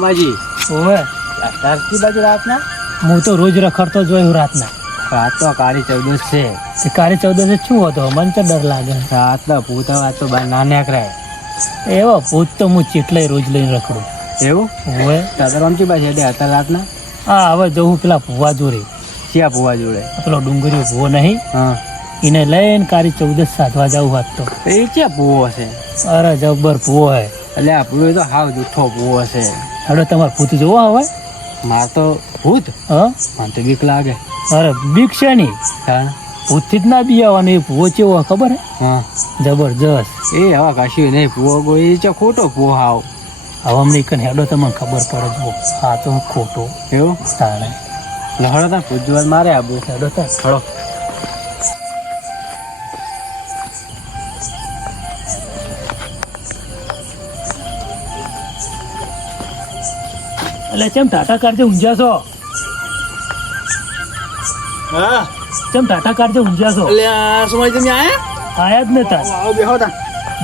સોમાજી. ઓવે ધરતી બાજુ રાતના? હું તો રોજ રખડતો જોયું રાતના. રાત તો કાળી ચૌદસ છે. કાળી ચૌદશ શું હતો? મને તો ડર લાગે. રાતના ભૂત વાત તો બહાર ના નીકળાય એવો ભૂત તો હું ચીટલે રોજ લઈને રખડું. એવું? હોય તાતર આમચી પાસે એટલે હતા રાતના? હા હવે જવું પેલા ભૂવા જોડે. ક્યાં ભૂવા જોડે? પેલો ડુંગરી ભૂવો નહીં. હા. એને લઈને કારી ચૌદશ સાધવા જવું વાત તો. એ ક્યાં ભૂવો છે? અરે જબ્બર ભૂવો હે. એટલે આ ભૂવો તો હાવ જૂઠો ભૂવો છે. હવે તમારે ભૂત જોવા હવે માર તો ભૂત? હા? મને તો બીક લાગે. અરે બીક છે નહીં હા. ભૂતથી જ ના બી આવવાનું એ ભૂવો ચેવો ખબર હે? જબરજસ્ત. એ હવે કશું નહીં ભૂવો કોઈ છે ખોટો ભૂવો હાવ. હવે અમને એક હેડો તમને ખબર પડે જો. હા તો ખોટો. એવું? તાણે. લહડો તા પૂજવા મારે આબુ હેડો તા હળો. એટલે ચેમ ટાટા કારજે ઊંઝા છો? હા. ચેમ ટાટા કારજે ઊંઝા છો? એટલે આ સમય તમે આયા? આયા જ ને તાર. આવો બેહો તા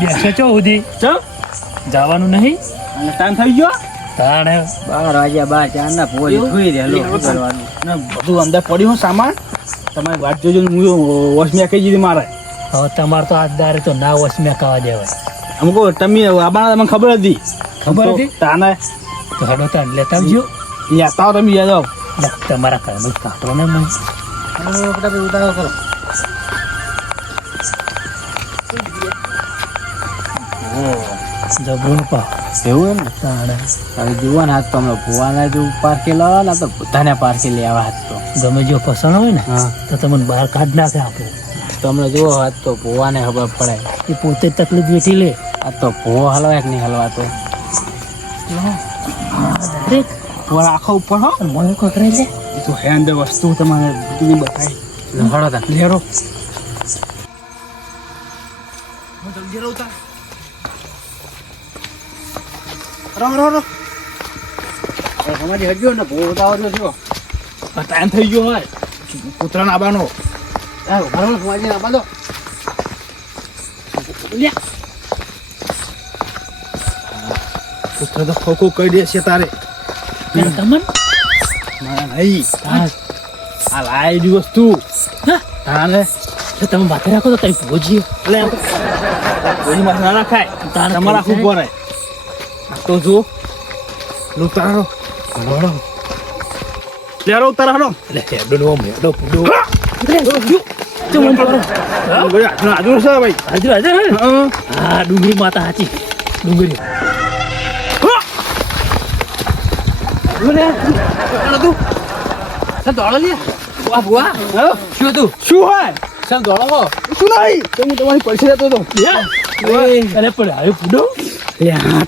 બેસે ચો ઉધી ચમ? જવાનું નહીં? અને ટાઈમ થઈ ગયો? તાણે. બાર વાગ્યા બાર ચાર ના એવું? જોઈ રહેલો કરવાનું ને બધું અંદર પડ્યું હું સામાન. તમારી વાત જોજો ને હું વોશમિયા કહી દીધી મારે. હવે તમારે તો આ દારે તો ના વસમ્યા કહેવા દેવાય. અમુક તમે આબાના તમને ખબર હતી. ખબર હતી? તાને તો હેડો તાર લેતા આવજો યાદ આવો તમે યાદ આવો તમારા કામ જ કાઢો ને મને ઉતારો કરો જબરું પા એવું એમ ને તાણે હવે જુઓ ને હાથ તો હમણાં ભૂવાના જો પાર્કે લાવવા તો બધાને પાર્કે લેવા હાથ તો ગમે જો પસંદ હોય ને તો તમને બહાર કાઢ નાખે આપણે તો હમણાં જુઓ હાથ તો ભૂવાને ખબર પડે એ પોતે તકલીફ વેઠી લે આ તો ભૂવો હલવાય કે નહીં હલવાતો ડાયરેક્ટ તમારે આખો ઉપર હો. મને કકરાઈ લે એ તો હે અંદર વસ્તુ તમારે બધી બતાય. લહડો તા. લેરો. હું જલ્દી રહું તા. રો રો રો સમાજી હજ્યો ને જો ટાઈમ થઈ ગયો હોય. સમાજી ના બાંધો કૂતરા તો ખોખો કહી દે છે તારે. તમને ના નહીં આ લાઈ દી વસ્તુ હા ને તમે માથે રાખો તો કઈ ભોજી એટલે ભોજી માં ના ખાય તારે તમારા ખૂબ આ તો જો લો તારો વળો લેરો તારા હડો એટલે હેડો નો મેડો પુડો આજુ આજુ છે ભાઈ હાજર હાજર હા ડુંગળી માતા હાચી ડુંગળી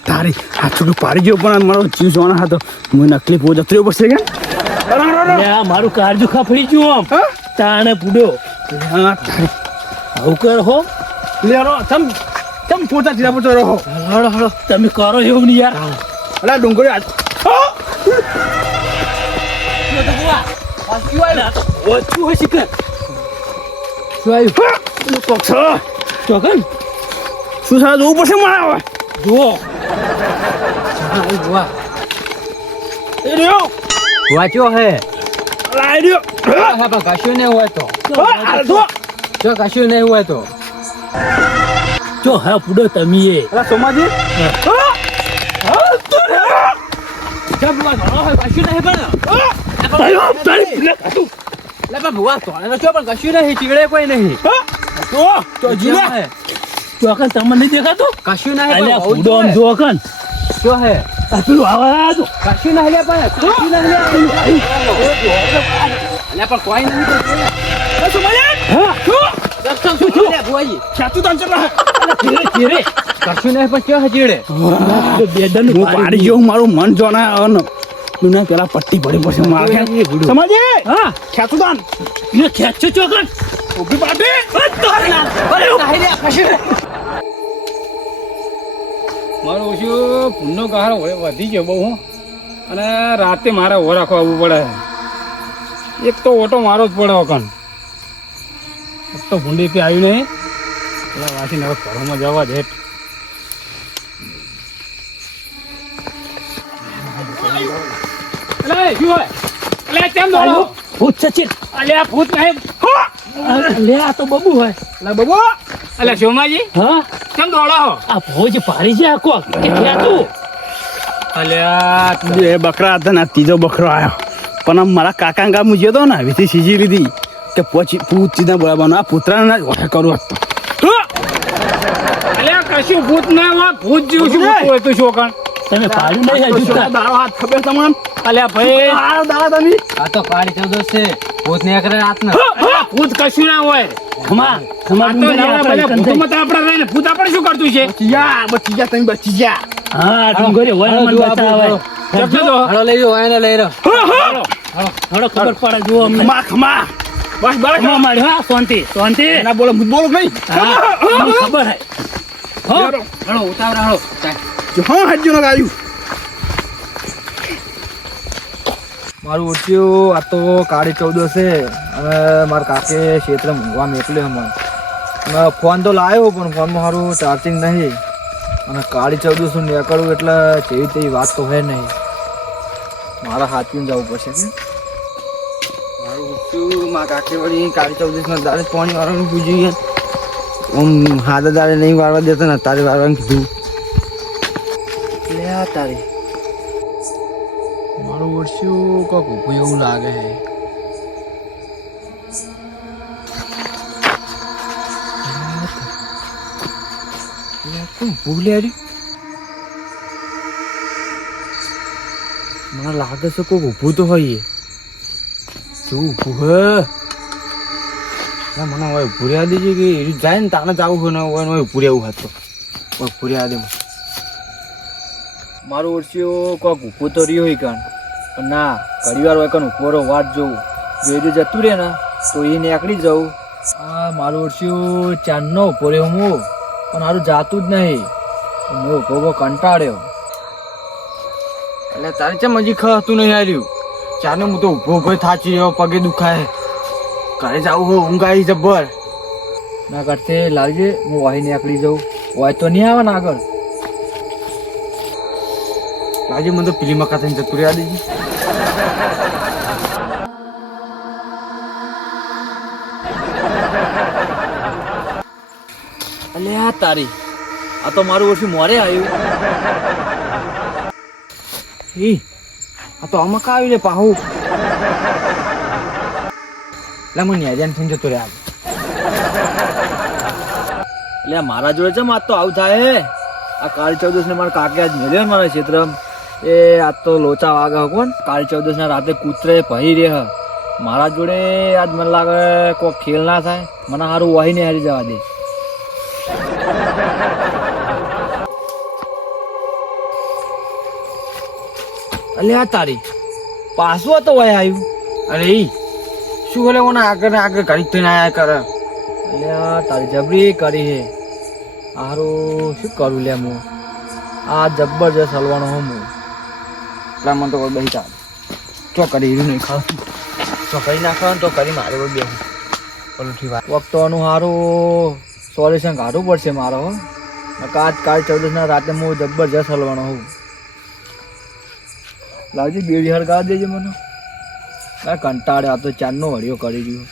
તારી હાથ છોકરું પાડી ગયો પણ મારો જીવ જોવાનો હતો હું નકલી પોજ જતર્યો પડશે કે આ મારું કારજુ ખાફડી ગયું આમ? તાણે પુડો આવું કર હો લેરો તમ તમ પોતા જીરા પોતા રહો હળો હળો તમે કરો એવું નહીં યાર અલા ડુંગળી આજ હા! ઓછું હોય શીખર શું આવ્યું હા! પેલું કોક છે. ચોકન શું સારા જોવું પડશે મારે હવે જુઓ હા એ ભૂવા એ રહ્યો વાંચ્યો હે અલા એ રહ્યો હા! હા પણ કશું નહીં હોય તો હા, આ જો જો કશું નહીં હોય તો જો હા પુડો તમે એ અલા સોમાજી હા! હા, તું રે! જો ભૂવા દોડો હોય કશું નહીં પણ હા! ભૂવા દોડે છો પણ કશું નહીં ચીવડે કોઈ નહીં હા! હે ચોકન તમને નહીં દેખાતું કશું નહીં પણ જો હે પેલું આવા કશું નહીં લે પણ કશું નહીં લે પણ કોઈ નહીં તો! હા શું? ચીરે ચીરે કશું નહીં પણ ક્યાં હજીડે? બે દંડ હું પાડી ગયો મારું મન જોના અન તું પેલા પટ્ટી ભરી પડશે મારે સમજે! હા. ખેતુદાન ને ખેંચો ચોકન. ઊભી પાટી. નહીં લે કશું મારો ઓછું પુણ્યનો ગારો વધી ગયો બહુ અને રાતે મારે ઓ રાખો આવવું પડે. એક તો ઓટો મારો જ પડે ઓકન એક તો ભૂંડી પે આવ્યું નહીં. એટલે વાસીને હવે ઘરોમાં જવા દે. એ શું હોય? એટલે કેમ દોડો? ભૂત સચિન અલ્યા ભૂત નહીં. લે આ તો બબુ હોય. અલ્યા બબુ. અલ્યા શોમાજી હા? કેમ દોડો હો? આ ભોજ પાડી છે આ કોક. કે તું. અલ્યા બે બકરા હતા ને આ ત્રીજો બકરો આવ્યો પણ આમ મારા કાકા ગામ ગયો તો ને વિધિ સીજી લીધી. કે પછી સીધા બોલાવવાનો. આ પુત્રાને ઓછા કરું હતો કશું ભૂત ના ભૂત જેવું શું તું શોકણ? તમે પાડ્યું નહીં હજુ દાડો હાથ ખબર તમને અલ્યા ભાઈ. દાડો દાડો તમે? આ તો પાડી ચૌદસ છે. ભૂત ને એકરે રાતના અલ્યા ભૂત કશું ના હોય. ખમા ખમા તો ડુંગર આપણે બધા કંધાઈ. ભૂતોમાં તો આપણે રહીને ભૂત આપણે શું કરતું છે? બચી જા તમે બચી હા ડુંગરે હોય મને બચાવે. ભૂત, તો. હાલો લઈ જાઓ એને લઈ રહ્યો. હાલો. હળો ખબર પડે જુઓ અમને. ખમા ખમા. બસ બસ. ખમા માર્યો હા શાંતિ શાંતિ. ના બોલો બોલો નહીં. ખબર હે. હો. હાલો ઉતાવળા હાલો જો હા હજુ ના ગાયું મારું ઉઠ્યું. આ તો કાળી ચૌદસ છે. અને મારા કાકે ક્ષેત્ર મૂંઘવા મોકલ્યો મને અને ફોન તો લાવ્યો પણ ફોનમાં મારું ચાર્જિંગ નહીં. અને કાળી ચૌદસ હું નીકળું એટલે જેવી તેવી વાત તો હોય નહીં. મારા હાથીને જવું પડશે કે? મારું ઉઠ્યું. મારા કાકે વળી કાળી ચૌદસના દાડે પાણી વાળવાનું પૂછ્યું આમ હાથ દાડે નહીં વાળવા દેતા ને તારે વાળવાનું કીધું. તારી. મારું વર્ષું કોક ઉભું એવું લાગે મને લાગે છે કોક ઊભું તો હોય શું ઊભું હે? મને હવે રહેવા દેજે કે જાય ને તાને જ આવું ને હોય ઊભું રહેવું હતું મને. મારું ઓળખ્યું કોક ઊભું તો રહ્યો હોય કાન પણ ના વાર હોય કાન ઊભો રહો વાત જોઉં જો એ જતું રહે ને તો એ નીકળી જવું હા મારું ઓળખ્યું ચાંદનો ઊભો રહ્યો હું પણ મારું જાતું જ નહીં. હું ઊભો કંટાળ્યો. એટલે તારે ચમ હજી હતું નહીં આવ્યું ચાને હું તો ઊભો ઊભો થાચી રહ્યો પગે દુખાય. ઘરે જાવું હો ઊંઘાઈ જબ્બર. ના કરતે લાલજી હું વાહી નીકળી જાઉં. વાય તો નહીં આવે ને આગળ? લાગે મને તો પેલી મકા થઈને જતું રહ્યા દેજી. અલે આ તારી. આ તો મારું ઓછું મોરે આવ્યું. ઈ આ તો અમકા આવી રે પાહુ? લે મને ન્યાજ્યાન થઈને જતો રહ્યા એટલે મારા જોડે છે આજ તો આવું થાય આ કાળી ચૌદસ ને મારા કાકે આજ મેલ્યો ને મારા ક્ષેત્ર એ આજ તો લોચા વાગે કોણ? કાળી ચૌદસ ના રાતે કૂતરે ભરી રે હ. મારા જોડે આજ મને લાગે કોઈ ખેલ ના થાય. મને સારું વહીને હારી જવા દે. અલે આ તારી પાછું હતો વય આવ્યું. અરે ઈ, શું ભલે કોને આગળ ને આગળ ઘડી થઈને આયા કરે? અલે તારી જબરી કરી હે. હારું શું કરું લે હું આ જબરજસ્ત હલવાનો હું એટલે મને તો કોઈ બહી ચાલ ચો કરી રહ્યું નહીં ખાવ ચો કરી નાખવાનું તો કરી મારે બે પેલું ઠીક વાત. વખતોનું સારું સોલ્યુશન કાઢવું પડશે મારો હો. કાચ કાલ ચૌદસના રાતે હું જબરજસ્ત હલવાનો હું લાવજી બેડી હળગાવી દેજે મને. કંટાળે આ તો ચાંદનો હળિયો કરી રહ્યો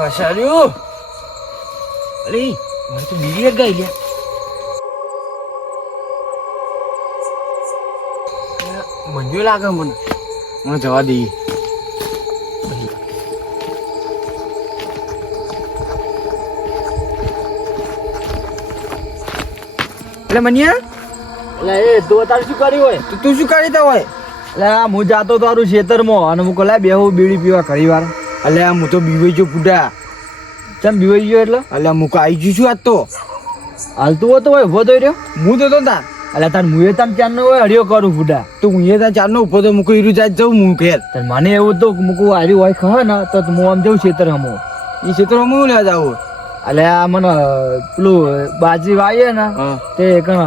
ચાલ ખસાડ્યું અરે મને તો બીજી એક ગાઈ લ્યા મંજુ લાગે મને મને જવા દઈએ એટલે મનિયા એટલે એ તું તારું શું કર્યું હોય તો શું કરી હોય એટલે હું જાતો તારું ખેતરમાં અને હું કલા બેહું બીડી પીવા કરી વાર એટલે આ હું તો બીવાઈ ગયો ફૂટા. ચમ બીવાઈ ગયો એટલે? અલે હું આવી ગયું છું આજ તો. હાલતું હોતો હોય, ઊભો તો રહ્યો. હું તો તો એટલે તાર મુએ તાર ચારનો હોય હરિયો કરું ફૂડા તો હું એ તાર ચારનો ઊભો તો મૂકું હીરું જાય જવું હું ઘેર મને એવું તો મૂકું હારી હોય ખબર ને, તો હું આમ જઉં છેતર હમો એ છેતર હમું લેવા જાવું અલે આ મને પેલું બાજી વાઈએ ને તે કણ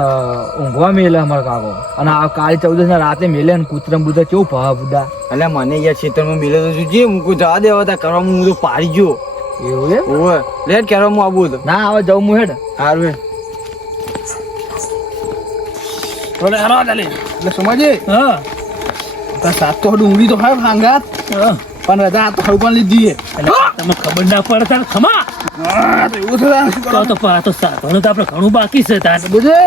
ઊંઘવા મેલે અમાર કાકો. અને આ કાળી ચૌદસ ના રાતે મેલે ને કૂતરા બુધા કેવું ભા બુધા. અલે મને યાર ખેતરમાં મેલે તો શું જે મૂકું જવા દેવા તા કરવામાં હું તો પાડી ગયો. એવું એમ? ઓવે લેટ હું આવું તો. ના હવે જવું હું હેડ. સારું હે બોલે હેરો ચાલે એટલે સમજે હા. તાર સાત તો ડુંગળી તો ખાય ભાંગાત હા. પણ રજા તો પણ લીધી તમે ખબર ના પડે તાર ખમા. તો એવું થયું શું તો કરો તો સાધવાનું તો આપણે ઘણું બાકી છે તાર. બુજે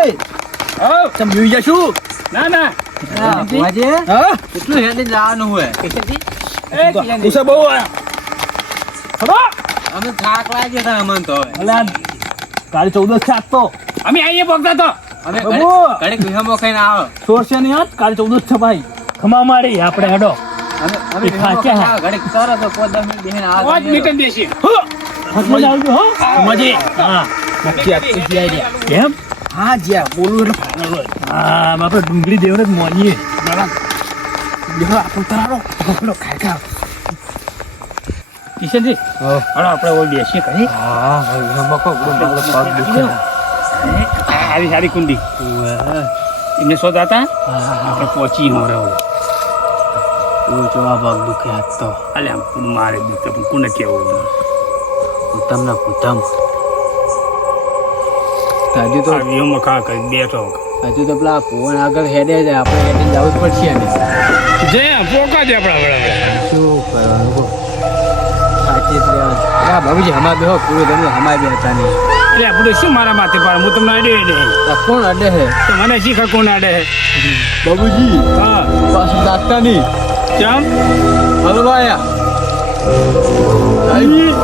હઉ, જશું. ના ના. કેટલું હેડે જવાનું હોય. એ બહુ અમે થાક લાગ્યો તા અમને તો કાલે ચૌદસ છે આજ તો. અમે અહીંયા પગતા તો. અમે! ઘડીક વિહામો ખાઈને આવો. નહીં આજ કાલે ચૌદસ છે ભાઈ. ખમા મારી આપણે હેડો. અમે ખાચા ખાઈને તરત જ દસ મિનિટ બેસીને આવો. પાંચ મિનિટ બેસી હાથમાં જ આવજો હો? મજે. હા. નક્કી આપતી જઈ રહ્યા કેમ? હા જ્યાં બોલું એટલે ફાઇનલ હોય. હા આપણે ડુંગળી દેવરે જ મોનીએ. બરાબર. દેખો આપણો તરારો આપણો ખાય ખા. કિશનજી હળો આપણે ઓય બેસીએ કરી હા હવે પગ દુખે. આવી સારી કુંડી. એમને શોધ હતા આપણે પહોંચી હું રહો એવું જો આ દુખે હાથ તો. અલે આમ મારે દુખે પણ કોને કેવું ભૂતમ ના પૂતમ હજુ તો વ્યૂ મખા કરી બેઠો. હજુ તો પેલા ફોન આગળ હેડે છે આપણે હેડે જવું જ પડશે ને જે પોકા જ આપણા વડા શું કરવાનું કહો? સાચી જ આ બાબુજી હમા બેહો પૂરું તમે હમાય બે હતા નહીં. એટલે આપણે શું મારા માથે પાડે? હું તમને અડે અડે. કોણ અડે છે? તો મને શીખર કોણ અડે બાબુજી હા. પાછું દાખતા નહીં. ચમ હલવા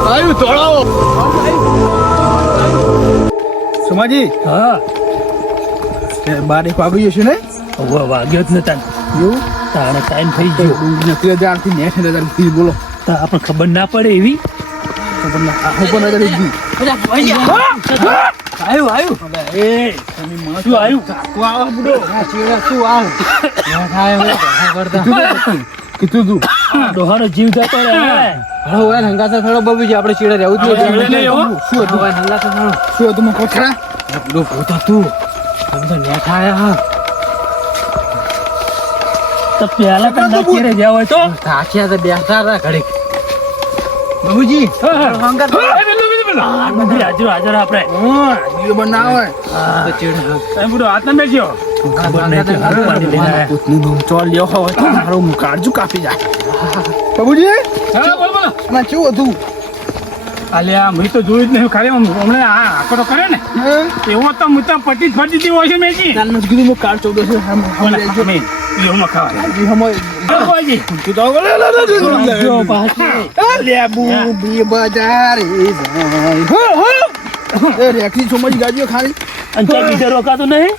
આવ્યું તોડાવો સુમાજી. હા. બાર જશે ને? હવે વાગ્યો જ નતા એવું? તારે ટાઈમ થઈ ગયો. ડુંગળી હજારથી નેઠ હજાર બોલો. તો આપણે ખબર ના પડે એવી? ખબર તમને આખો હું પણ હજાર દી આવ્યું આવ્યું એ શું આવ્યું શું આવ? થાય કરતા. કીધું તું ડોહાનો જીવ જતો રહે હળો હોય હંગાતા થોડો બાબુજી આપણે ચીડે રહેવું જ ચીડે નહીં હો. શું હતું ભાઈ હંગાતા થોડો શું હતું મને ખરા પેલું ભૂત હતું. તમે તો હા. તો પેલા ના ચીરે હોય તો? થાક્યા તો બેઠા હતા ઘડીક. બાબુજી ડુંગળી હાજર હાજર આપણે. હા બનાવે. તો ચીડે હાથ ના બેસ્યો ખબર નહીં. પોતનું ચોર લ્યો હોય તો કાળજુ કાપી જાય. બાબુજી? હા બોલો બોલો. ના કેવું હતું? અલ્યા મેં તો જોયું જ નહીં. ખાલી આમ હમણાં આ આંકડો કર્યો ને. એવો તો હું તો પટી જ ફટી હોય છે મેજી કાલ મેં કીધું હું કાળ છે. ગાડીઓ ખાલી. અને ત્યાં બીજે રોકાતું નહીં?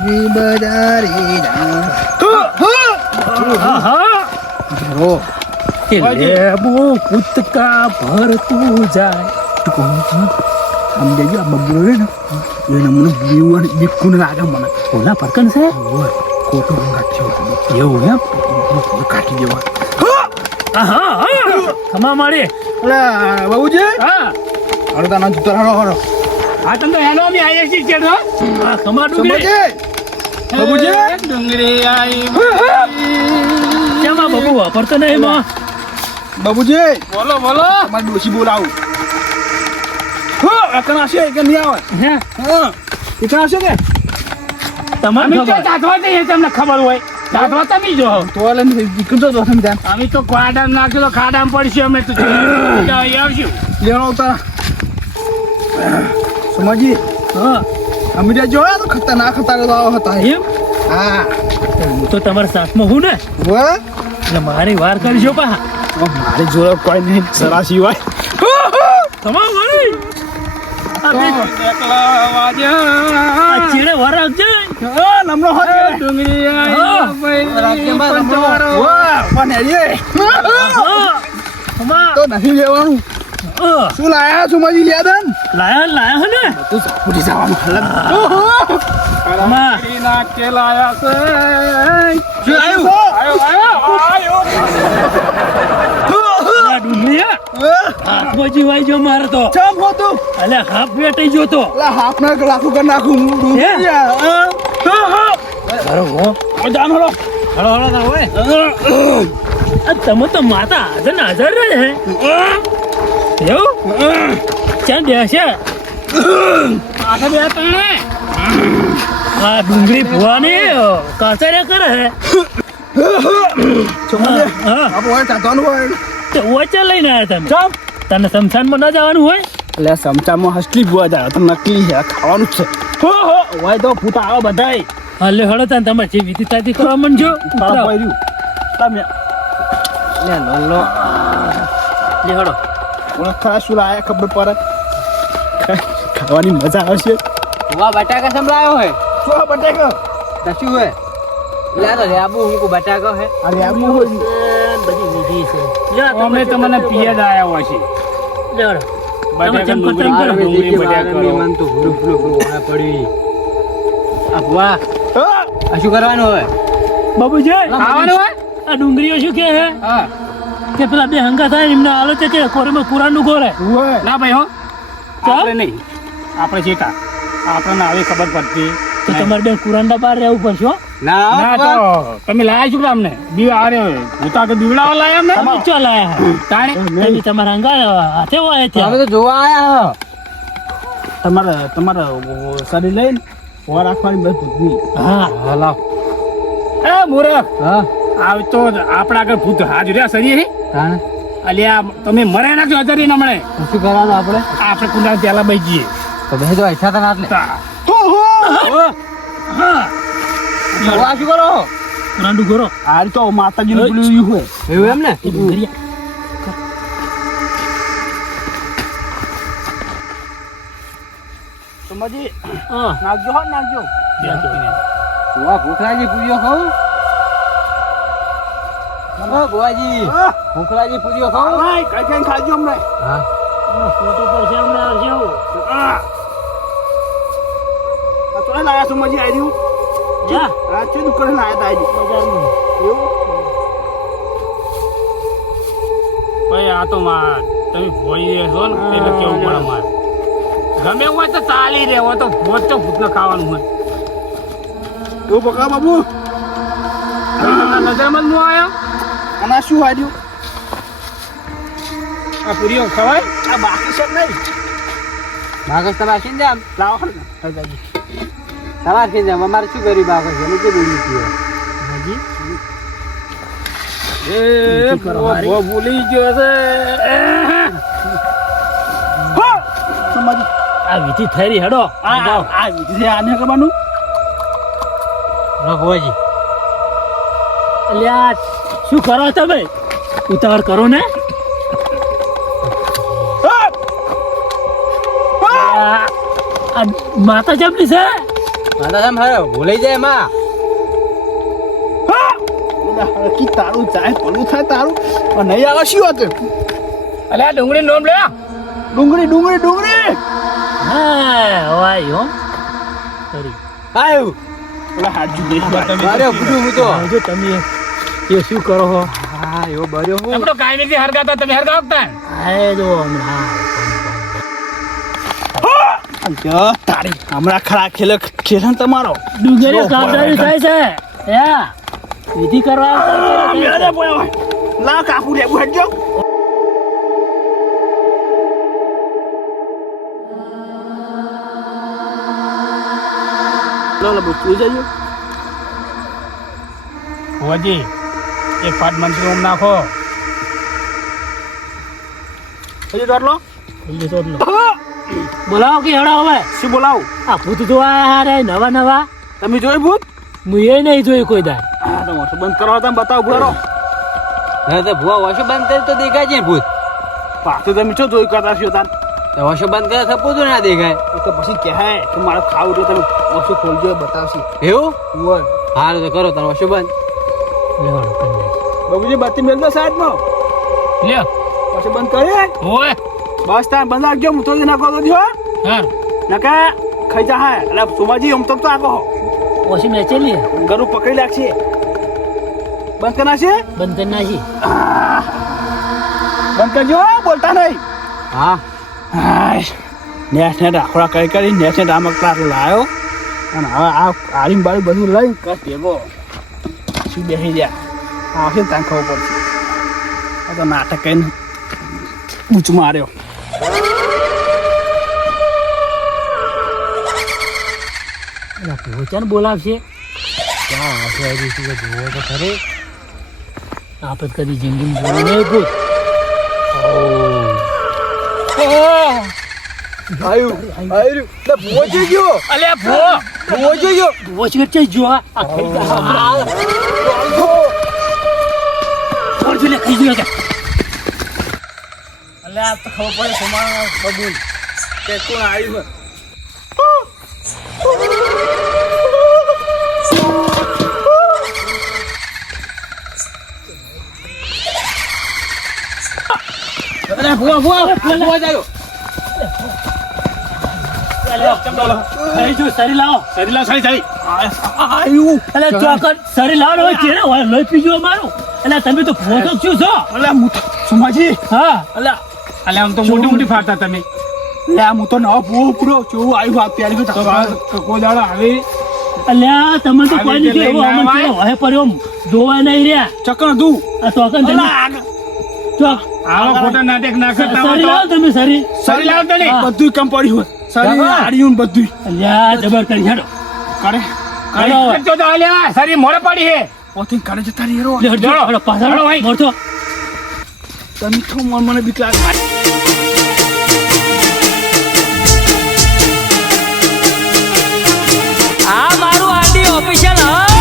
બી હો. લેબુ કૂદકા ભરતું જાય. દેજો આ બગડો રે ને એને મને બીવન બીકુન લાગે મને ઓલા પરકન છે ખોટું કાઢ્યો એવું એમ કાઢી દેવા હા હા હા ખમા મારી અલે બાબુજી હા અરે તાના જૂતા હારો હારો હા તમે હેલો અમે આવીએ છીએ ચેડો ખમા ડુંગળી સમજે બાબુજી ડુંગળી આવી કેમ બબુ વાપરતો નહીં એમાં બોલો બોલો તમારે ડોશી બોલાવું એકન હશે કે નહીં આવે? હે? હા. એકન હશે કે? તમારે તો જઈએ તમને ખબર હોય. તમે જો. તો એટલે દીકરો તો તમે ત્યાં. અમે તો ખાડામાં નાખ્યો ખાડામાં પડશું અમે તો આવશું. ઉતાર. સમજી? હા. અમે ત્યાં જોયા તો ખતરનાક ખતરનાક હતા. એમ? હા. હું તો તમારા સાથમાં હું ને? વે એટલે મારી વાર કરજો પા મારી જોડે કોઈ નહીં સરા હોય તમામ મારી આ બે- આ ચીડે વાર આવજે. હા નમનો હાથ ડુંગળી હા. વાહ પણ હેડીએ હા. ખમા તો નથી લેવાનું. શું લાયા સુમાજી લ્યાદન લાયા લાયા હે ને? તું પૂરી જવાનું. હલન ખમા શું આવ્યું? આ ડુંગળી હે. હાથમાં જીવાઈ જો મારે તો. છે અલે હાફ વેટાઈ ગયો તો. લા હાફ ના લાખું કરી નાખું. હું ગયા. હા, જાન હળો. હળો હળો તાર હોય. તમે તો માતા હાજર ને હાજર રહે એવું? ક્યાં બેસે પાછા બે ત્રણે આ ડુંગળી ભુવાની કાચરિયા કરે હે. છોકરા, હા? આપણે ચાચવાનું હોય. વચ્ચે લઈને આવ્યા તમે. તને સમસાનમાં ના જવાનું હોય? લે સમચામાં હસલી ભૂવા જાય. તો નકલી છે ખાવાનું છે. હો હો હોય તો પૂતા આવો બધાય. હાલે હળો તને તમે જે વિધિ તાજી કરવા માંડજો. તમે લે લો લો લે. હળો. ઓળખ શું લાયા ખબર પડે? ખાવાની મજા આવશે. વા બટાકા સંભળાયો હે? શું આ બટેકા કશું હે? લે તો લેબુ હું કો બટાકો હે. અરે આમ હોય. બધી વિધિ છે. અમે તમને આયા હોય છે. તો ડુંગળીઓ શું કે હે. કે પેલા બે હંગા થાય એમને છે કે કોરેમાં કુરાનનું ગોરે હોય. ના ભાઈ હો. નહીં. આપણે ચેતા આપણને આવી ખબર પડતી. તો તમારે બેન કુરાનના બહાર રહેવું પડશે ના ના તો તમે લાયા છો તમને ને બી અરે ભૂતા કે બીવડાવા લાયા ને તમે ચો લાયા? તાણે? તમે તમારા અંગા હાથે હોય છે હવે તો જોવા આયા તમારે તમારે શરીર લઈને ઓર રાખવાની બસ બુદ્ધિ. હા. હલા એ મૂરખ! હા. આવ તો આપણા આગળ ભૂત હાજર્યા સરી હે. તાણે? અલ્યા તમે મરે નાખજો હજારી નમણે શું કરવાનું આપણે? આપણે કુંડા પેલા બઈ જઈએ. તો બે તો ઈચ્છા તા. હા જોવા શું કરો? આ તો માતાજીનું પેલું હોય. એવું એમ ને? સમજી હા. નાખજો હો નાખજો. જોવા ભૂખ લાગી પૂરીઓ ખાવું ઓ બુઆજી ભૂખ લાગી પૂરીઓ કઈ કઈ ખાજો હમણાં. હા. ફોટો પર છે હમણાં એવું. આ તો લાયા સમજી આવી રહ્યું. આ છે દુકાને લાયા તા આવી બજારમાં. એવું? ભાઈ આ તો માર તમે ભોઈ છો ને એટલે કેવું પડે મારે? ગમે હોય તો ચાલી રહેવો તો ભોજ તો ભૂતને ખાવાનું હોય. એવું બકા બાબુ. નજરમાં ન આવ્યો અને શું આવ્યું આ પૂરીઓ ખવાય? આ બાકી છે નહીં. બાગસ તમારે ખીન જામ લાવો ને. તમારે ખીન જામ અમારે શું કર્યું છે? અમે કે બોલી છીએ હાજી? ભૂલી ગયો છે. હો! સમજી આ વિધિ થઈ રહી હેડો. આ વિધિ છે આને કરવાનું? બુઆજી અલ્યા શું કરો તમે ઉતાવળ કરો ને. માતા જમલી છે? માતા સામ હારો ભૂલાઈ જાય માં હા! હરખી તારું જાય ભલું થાય તારું? પણ નહીં આવે શું હતું અલ્યા ડુંગળી નોમ લે. ડુંગળી ડુંગળી ડુંગળી! હા હોય હો. કરી આયું. ઓલા હાથ દેશ મારે પૂછું હું તો જો તમે એ શું કરો હો? હા એવો બર્યો હું. આપણો કાંઈ નથી હરગાતા તમે હરગાવતા જો હમણાં. તારી હમણાં ખરા ખેલે ખેલે ને તમારો ડુંગળી જો કાપડાની થાય છે યા વિધિ કરવા આવતા આ, હોય મેળે છે. બોય હોય. લાવ કાપુ લેવું હેડજો લો લો બધું જજો ભોજી એક પાટ મંત્રી ઓમ નાખો હજી દોડ લો જલ્દી શોધ લો. બોલાવો કે હેડો હવે? શું બોલાવો? આ ભૂત જોવા આયા નવા નવા. તમે જોયું ભૂત? મુય નહીં જોયું કોઈ તો બંધ કરવા તમે બતાવો બોલો હા તો ભુવા વાશો બંધ કરી તો દેખાય છે ભૂત. પાછું તમે શું જોઈ કરતા છો તાર વોશો બંધ કરે તો ના દેખાય. તો પછી કહેવાય કે મારે ખાવું એટલે તમે વાશો ખોલજો બતાવશે. એવું? હોય હારું તો કરો તાર વાશો બંધ. બાબુજી બત્તી મેલજો સાઈડમાં લ્યો. પછી બંધ કરી ઓય. બસ ત્યાં બંધ રાખજો હું તો ના કહો જો હા. નકા ખાઈ જા હા. એટલે સુમાજી આમ તો આખો ઓછી મેચે લે ગરુ પકડી લાગશે બંધ કરના છે બંધ કરી નાખી. બંધ કરજો બોલતા નહીં. હા. હાય. ને આખોડા કરી કરી નેટ નેટ આમાં ક્લાસ લાવ્યો અને હવે આ આડી બારી બધું લઈ કસ ભેગો. શું બેસી ગયા આવશે ને ત્યાં ખબર પડશે. આ તો નાટક કહીને ઊંચ માર્યો. ભોચાને બોલાવશે? ક્યાં હશે હજી શું કે જુઓ તો ખરી. આપણે કદી જિંદગીમાં જોયું નહીં કોઈ. આયુ આયુ લે પહોંચી ગયો? અલ્યા ભો હોય લોહી પીજો મારું અલે તમે તો છો તો સુમાજી. હા. આમ તો મોટી મોટી ફાટતા તમે. લે હું તો નવો ભૂવો પૂરો કેવું આવ્યું આ પ્યારી તો કોઈ દાડો આવી. અલ્યા તમે તો કોઈ કેવું લઈને અમને કેવો હે પડ્યો જોવા નહીં રહ્યા. ચકા તું. આ ચોકન તમે ચોક આવા ખોટા નાટક ના કરતા સરી લાવ લાવો તમે સરી. સરી લાવતો નહીં હા. બધું કેમ પડ્યું હોય. સરી. આડ્યું બધું અલ્યા જબર કરી હેડો. કરે. હેડો તો તો અલ્યા સરી મોડે પડી હે ઓથી કરે જતા રહી રો હેડો. હેડો, પાછળ ભાઈ. મોરતો. તમે તો મન મને બીક લાગે. આ મારું આડી ઓફિશિયલ હ?